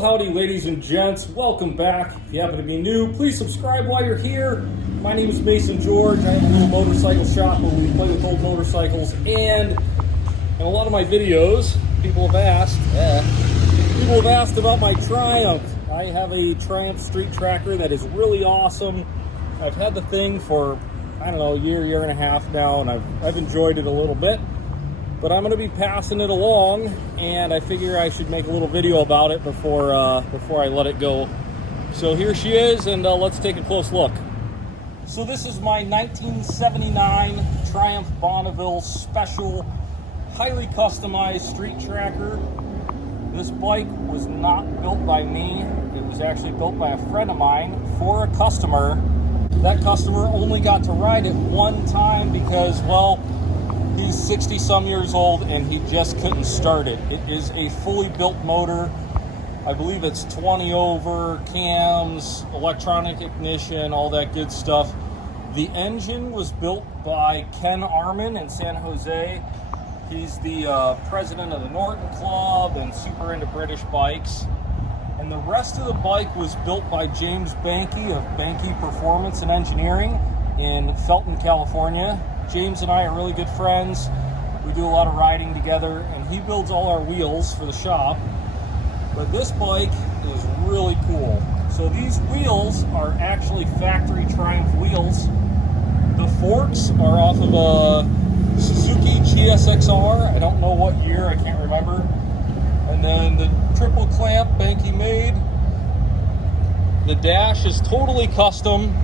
Howdy, ladies and gents, welcome back. If you happen to be new, please subscribe while you're here. My name is Mason George. I have a little motorcycle shop where we play with old motorcycles, and in a lot of my videos, people have asked about my Triumph. I have a Triumph Street Tracker that is really awesome. I've had the thing for, I don't know, a year and a half now, and I've enjoyed it a little bit. But I'm going to be passing it along, and I figure I should make a little video about it before I let it go. So here she is, and let's take a close look. So this is my 1979 Triumph Bonneville Special, highly customized street tracker. This bike was not built by me. It was actually built by a friend of mine for a customer. That customer only got to ride it one time because, well, he's 60 some years old and he just couldn't start it. It is a fully built motor. I believe it's 20 over, cams, electronic ignition, all that good stuff. The engine was built by Ken Armann in San Jose. He's the president of the Norton Club and super into British bikes. And the rest of the bike was built by James Banke of Banke Performance and Engineering in Felton, California. James and I are really good friends. We do a lot of riding together, and he builds all our wheels for the shop. But this bike is really cool. So these wheels are actually factory Triumph wheels. The forks are off of a Suzuki GSXR. I don't know what year, I can't remember. And then the triple clamp Banke made. The dash is totally custom.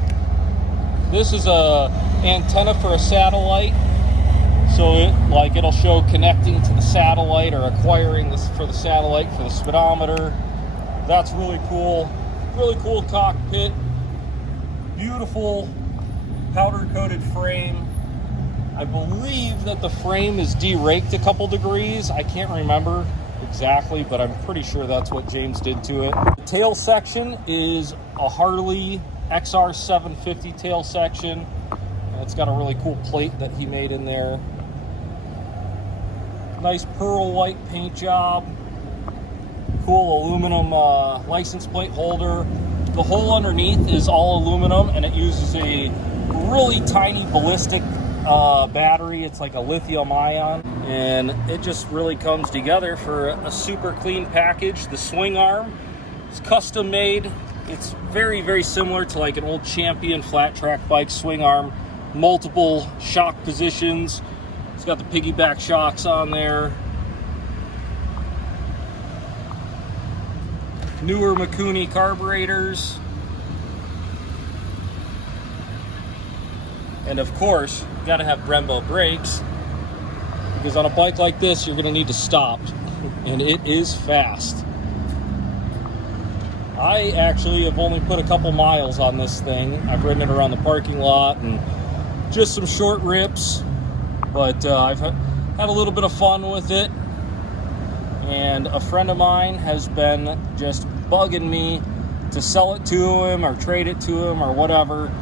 This is a antenna for a satellite, so it'll show connecting to the satellite or acquiring this for the satellite for the speedometer. That's really cool. Really cool cockpit. Beautiful powder coated frame. I believe that the frame is de-raked a couple degrees. I can't remember exactly, but I'm pretty sure that's what James did to it. The tail section is a Harley XR 750 tail section. It's got a really cool plate that he made in there. Nice pearl white paint job. Cool aluminum license plate holder. The hole underneath is all aluminum, and it uses a really tiny ballistic battery. It's like a lithium ion, and it just really comes together for a super clean package. The swing arm is custom made. It's very, very similar to like an old Champion flat track bike swing arm. Multiple shock positions. It's got the piggyback shocks on there. Newer Mikuni carburetors. And of course, you gotta have Brembo brakes, because on a bike like this, you're gonna need to stop, and it is fast. I actually have only put a couple miles on this thing. I've ridden it around the parking lot and just some short rips, but I've had a little bit of fun with it. And a friend of mine has been just bugging me to sell it to him or trade it to him or whatever.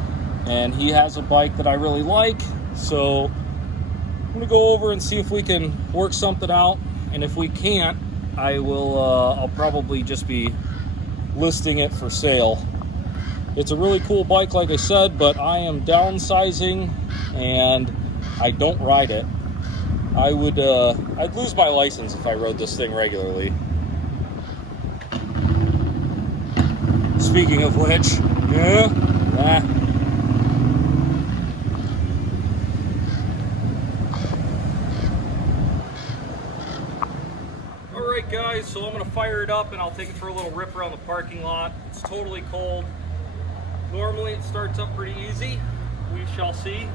And he has a bike that I really like, so I'm gonna go over and see if we can work something out. And if we can't, I'll probably just be listing it for sale. It's a really cool bike, like I said, but I am downsizing and I don't ride it. I'd lose my license if I rode this thing regularly. Speaking of which, Alright guys, so I'm going to fire it up and I'll take it for a little rip around the parking lot. It's totally cold. Normally it starts up pretty easy. We shall see.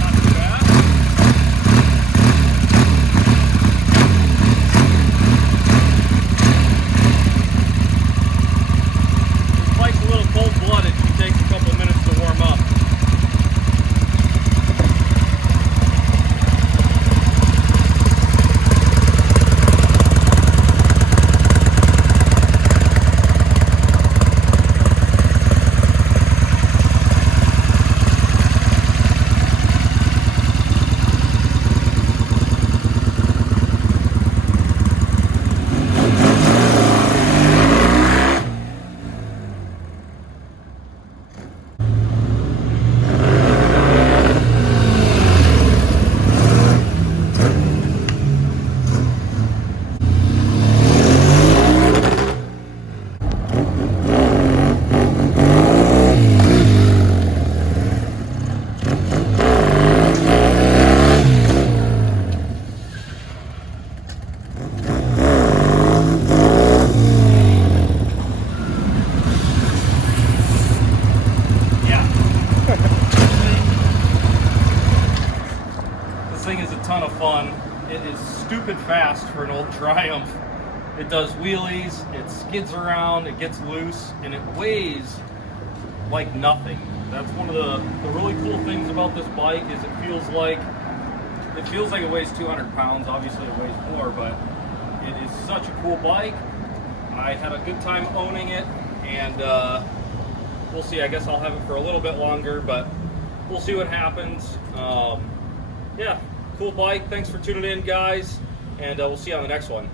Not too bad. This bike's a little cold-blooded. She takes a couple minutes to warm up. ton of fun. It is stupid fast for an old Triumph. It does wheelies, it skids around, it gets loose, and it weighs like nothing. That's one of the really cool things about this bike is it feels like it weighs 200 pounds. Obviously it weighs more, but it is such a cool bike. I had a good time owning it, and we'll see. I guess I'll have it for a little bit longer, but we'll see what happens. Yeah, cool bike. Thanks for tuning in, guys, and we'll see you on the next one.